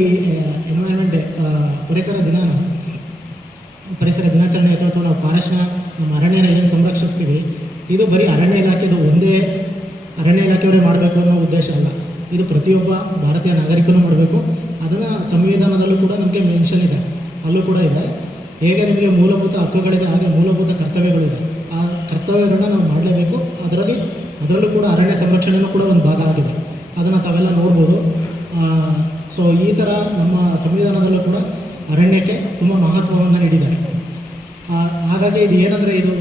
ಈ environment day ಪರಿಸರ ದಿನಾಚರಣೆ ಅಥವಾ ನಾವು ಫಾರೆಸ್ಟ್ನ ನಮ್ಮ ಅರಣ್ಯನ ಏನು ಸಂರಕ್ಷಿಸ್ತೀವಿ, ಇದು ಬರೀ ಅರಣ್ಯ ಇಲಾಖೆದು ಒಂದೇ ಅರಣ್ಯ ಇಲಾಖೆಯವರೇ ಮಾಡಬೇಕು ಅನ್ನೋ ಉದ್ದೇಶ ಅಲ್ಲ. ಇದು ಪ್ರತಿಯೊಬ್ಬ ಭಾರತೀಯ ನಾಗರಿಕನೂ ಮಾಡಬೇಕು. ಅದನ್ನು ಸಂವಿಧಾನದಲ್ಲೂ ಕೂಡ ನಮಗೆ ಮೆನ್ಷನ್ ಇದೆ, ಅಲ್ಲೂ ಕೂಡ ಇದೆ. ಹೇಗೆ ನಿಮಗೆ ಮೂಲಭೂತ ಹಕ್ಕುಗಳಿದೆ ಹಾಗೆ ಮೂಲಭೂತ ಕರ್ತವ್ಯಗಳಿದೆ. ಆ ಕರ್ತವ್ಯಗಳನ್ನ ನಾವು ಮಾಡಲೇಬೇಕು. ಅದರಲ್ಲೂ ಕೂಡ ಅರಣ್ಯ ಸಂರಕ್ಷಣೆಯೂ ಕೂಡ ಒಂದು ಭಾಗ ಆಗಿದೆ. ಅದನ್ನು ತಾವೆಲ್ಲ ನೋಡ್ಬೋದು. ಸೊ ಈ ಥರ ನಮ್ಮ ಸಂವಿಧಾನದಲ್ಲೂ ಕೂಡ ಅರಣ್ಯಕ್ಕೆ ತುಂಬ ಮಹತ್ವವನ್ನು ನೀಡಿದ್ದಾರೆ. ಹಾಗಾಗಿ ಇದು ಏನಂದರೆ ಇದು